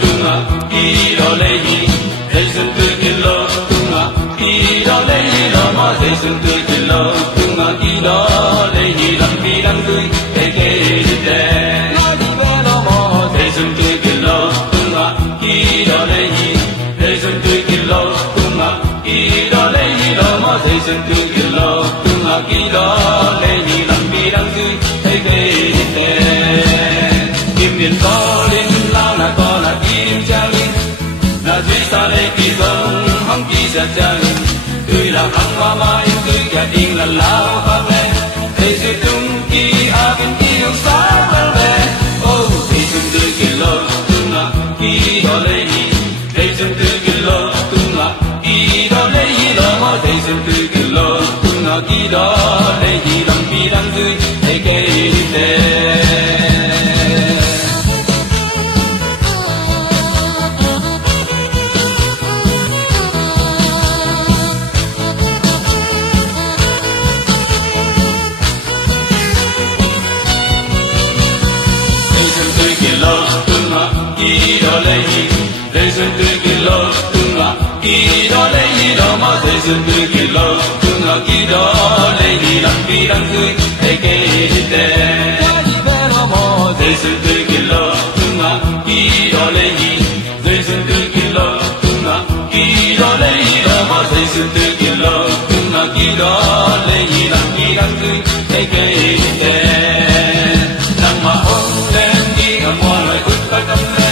tunga idole hi Jason tu kilo tunga idole hi lama Jason tu kilo tunga idole hi lambi lambi eke de nadi be lama Jason tu kilo tunga idole hi Jason tu kilo tunga idole hi lama Jason tu kilo tunga idole hi lambi lambi eke de miền có lên lao là có là kim trang là duy xa lê kỳ dông hăng kỳ giật chân tươi là hăng hoa mai tươi cả đình là lao phát lê thầy dư tung kỳ a bên kỳ hương sáng lên về ô thầy dừng tươi kỳ lô tung là kỳ đó lê hi thầy dừng tươi kỳ lô tung là kỳ đó lê hi đó mà thầy dừng tươi kỳ lô tung là kỳ đó lê hi đăng kỳ đăng tươi thầy kê tê Jason tu kilo tunga idole hi lama Jason tu kilo tunga idole hi lambi lambi eke de Jason tu kilo tunga idole hi Jason tu kilo tunga idole hi lama Jason tu kilo tunga idole hi lambi lambi eke de Nama hong lên đi ngắm hoa lại út cả tâm lệ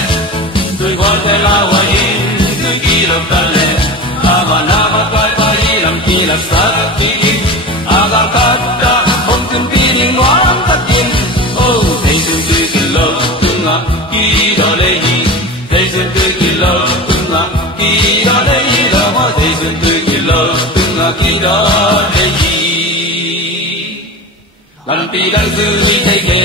tôi qua thế la hoa in tôi kỳ lập ta lệ ama na ma kai pai lam ki la sa ki aga kata hom kum pi ni ngoan ta tin oh they sun tu ki lo tunga ki do le hi they sun tu ki lo tunga ki do le hi la ma they sun tu ki lo tunga ki do le hi lan pi dan su mi thai ke